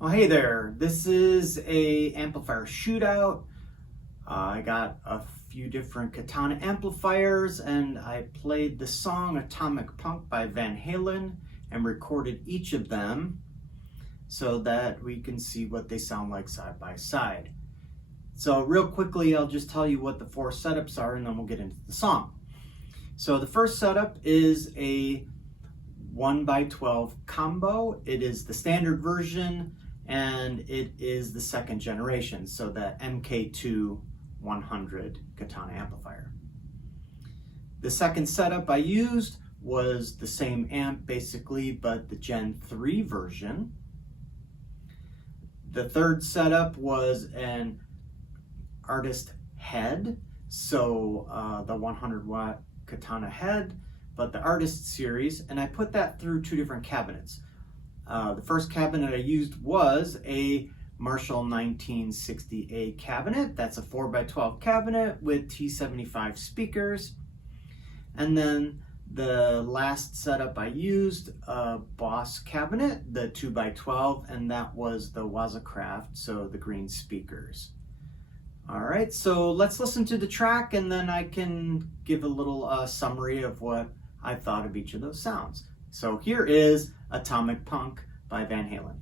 Oh, hey there. This is a amplifier shootout. I got a few different Katana amplifiers and I played the song Atomic Punk by Van Halen and recorded each of them so that we can see what they sound like side by side. So real quickly, I'll just tell you what the four setups are and then we'll get into the song. So the first setup is a 1x12 combo. It is the standard version and it is the second generation, so the MKII 100 Katana amplifier. The second setup I used was the same amp basically, but the Gen 3 version. The third setup was an artist head, so the 100 watt Katana head, but the artist series, and I put that through two different cabinets. The first cabinet I used was a Marshal 1960A cabinet. That's a 4x12 cabinet with T75 speakers. And then the last setup I used, a Boss cabinet, the 2x12, and that was the Waza Craft, so the green speakers. All right, so let's listen to the track and then I can give a little summary of what I thought of each of those sounds. So here is Atomic Punk by Van Halen.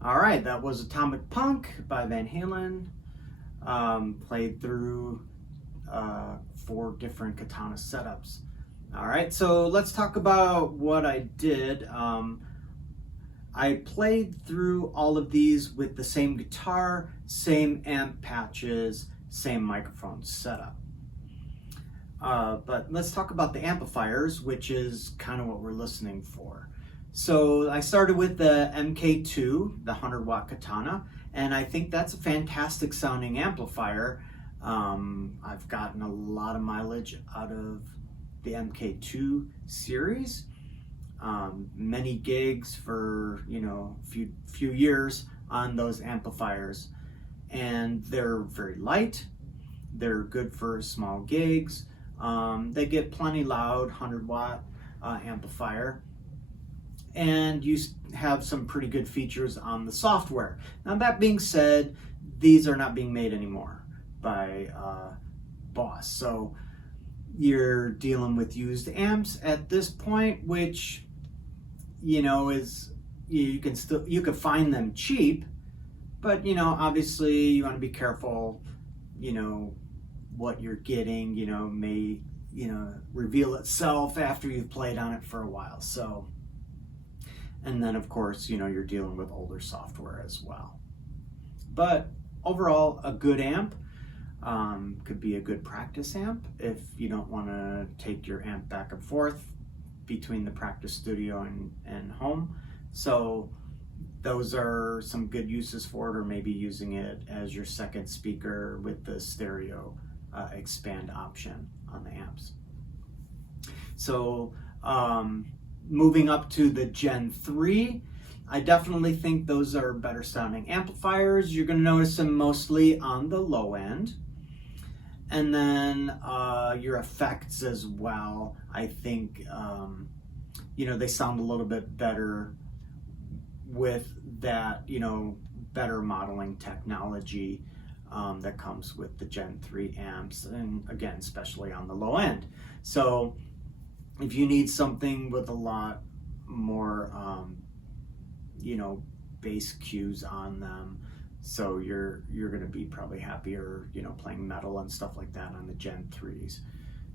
All right, that was Atomic Punk by Van Halen. Played through 4 different Katana setups. All right, so let's talk about what I did. I played through all of these with the same guitar, same amp patches, same microphone setup. But let's talk about the amplifiers, which is kind of what we're listening for. So I started with the MKII, the 100-watt Katana, and I think that's a fantastic sounding amplifier. I've gotten a lot of mileage out of the MKII series. Many gigs for few years on those amplifiers, and they're very light. They're good for small gigs. They get plenty loud, 100-watt amplifier, and you have some pretty good features on the software. Now that being said, these are not being made anymore by Boss, so you're dealing with used amps at this point, which is you can find them cheap, but obviously you want to be careful. What you're getting may reveal itself after you've played on it for a while. So, and then of course you're dealing with older software as well. But overall, a good amp. Could be a good practice amp if you don't want to take your amp back and forth between the practice studio and home. So those are some good uses for it, or maybe using it as your second speaker with the stereo expand option on the amps. So moving up to the Gen 3, I definitely think those are better sounding amplifiers. You're going to notice them mostly on the low end. And then your effects as well, I think, they sound a little bit better with that, better modeling technology that comes with the Gen 3 amps, and again, especially on the low end. So if you need something with a lot more, bass cues on them, so you're going to be probably happier, playing metal and stuff like that on the Gen 3s.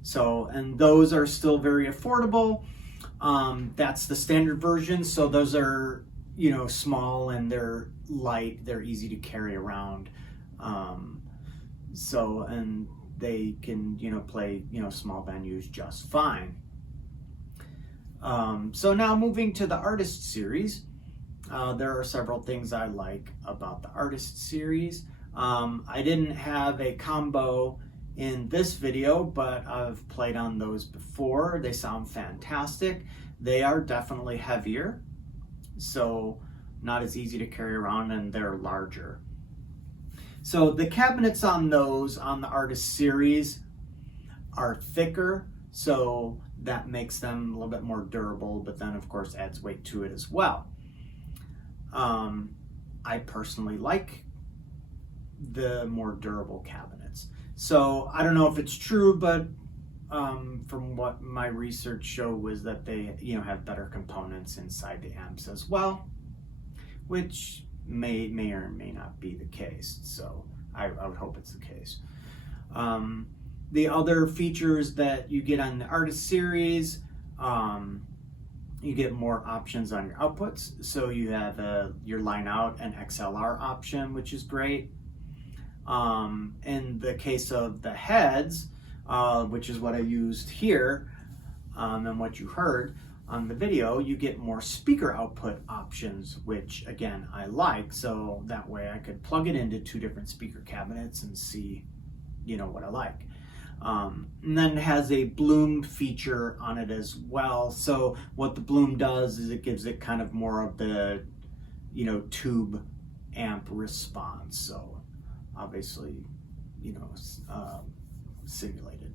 So, and those are still very affordable. That's the standard version. So those are, small, and they're light. They're easy to carry around. And they can, play, small venues just fine. So now moving to the Artist series. There are several things I like about the Artist series. I didn't have a combo in this video, but I've played on those before. They sound fantastic. They are definitely heavier, so not as easy to carry around, and they're larger. So the cabinets on those, on the Artist series, are thicker, so that makes them a little bit more durable, but then of course adds weight to it as well. I personally like the more durable cabinets. So I don't know if it's true, but from what my research showed was that they have better components inside the amps as well, which may or may not be the case. So I would hope it's the case. The other features that you get on the Artist series, you get more options on your outputs. So you have your line out and XLR option, which is great. In the case of the heads, which is what I used here, and what you heard on the video, you get more speaker output options, which again, I like. So that way I could plug it into two different speaker cabinets and see, what I like. And then it has a bloom feature on it as well. So what the bloom does is it gives it kind of more of the, tube amp response. So obviously, simulated.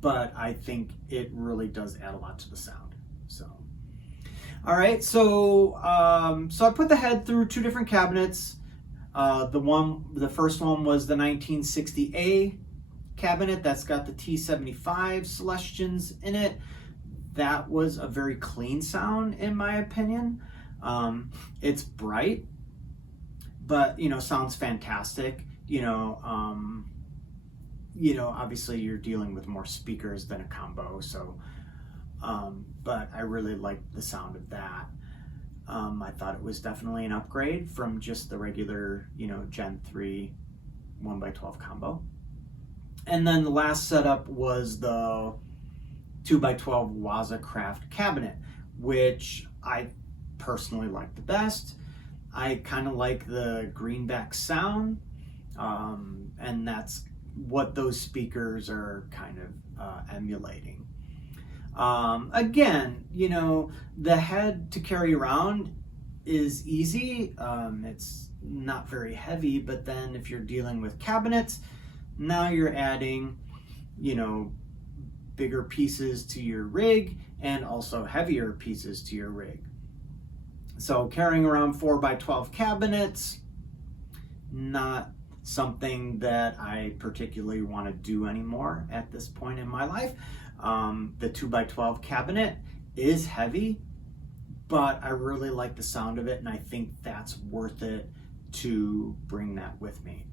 But I think it really does add a lot to the sound. So, all right. So, so I put the head through two different cabinets. The first one was the 1960A cabinet that's got the T75 Celestions in it. That was a very clean sound in my opinion. It's bright, but sounds fantastic. Obviously you're dealing with more speakers than a combo, so but I really liked the sound of that. I thought it was definitely an upgrade from just the regular Gen 3 1x12 combo. And then the last setup was the 2x12 Waza Craft cabinet, which I personally like the best. I kind of like the greenback sound, and that's what those speakers are kind of emulating. Again, you know, the head to carry around is easy. It's not very heavy, but then if you're dealing with cabinets, now you're adding, you know, bigger pieces to your rig and also heavier pieces to your rig. So carrying around 4x12 cabinets, not something that I particularly want to do anymore at this point in my life. The 2x12 cabinet is heavy, but I really like the sound of it, and I think that's worth it to bring that with me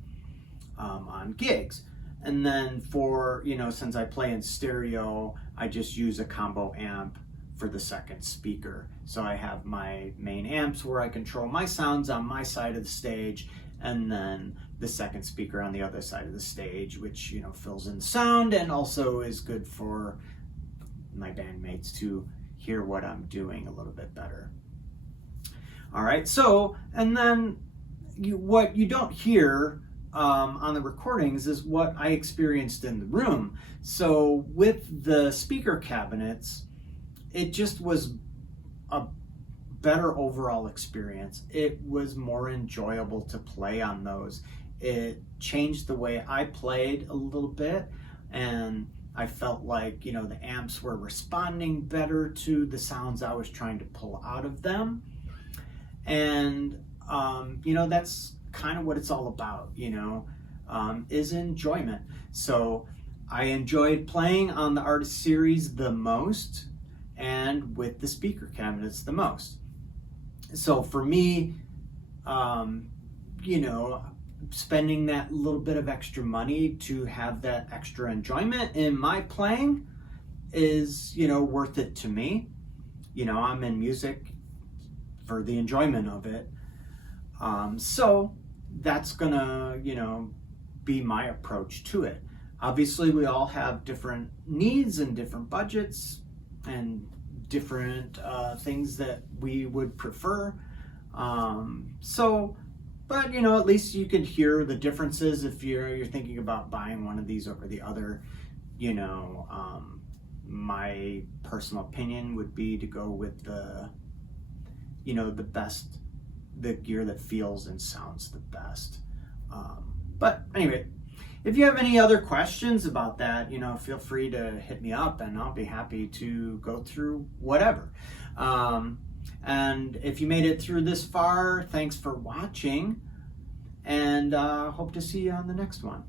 on gigs. And then for, you know, since I play in stereo, I just use a combo amp for the second speaker. So I have my main amps where I control my sounds on my side of the stage, and then the second speaker on the other side of the stage, which, you know, fills in sound and also is good for my bandmates to hear what I'm doing a little bit better. All right, so, and then what you don't hear on the recordings is what I experienced in the room. So with the speaker cabinets, it just was a better overall experience. It was more enjoyable to play on those. It changed the way I played a little bit, and I felt like, you know, the amps were responding better to the sounds I was trying to pull out of them. And, you know, that's kind of what it's all about, you know, is enjoyment. So I enjoyed playing on the Artist Series the most, and with the speaker cabinets the most. So for me, you know, spending that little bit of extra money to have that extra enjoyment in my playing is, you know, worth it to me. You know, I'm in music for the enjoyment of it. So that's gonna, you know, be my approach to it. Obviously, we all have different needs and different budgets and different things that we would prefer. But you know, at least you could hear the differences if you're thinking about buying one of these over the other. You know, my personal opinion would be to go with the, you know, the gear that feels and sounds the best. But anyway, if you have any other questions about that, you know, feel free to hit me up and I'll be happy to go through whatever. And if you made it through this far, thanks for watching, and hope to see you on the next one.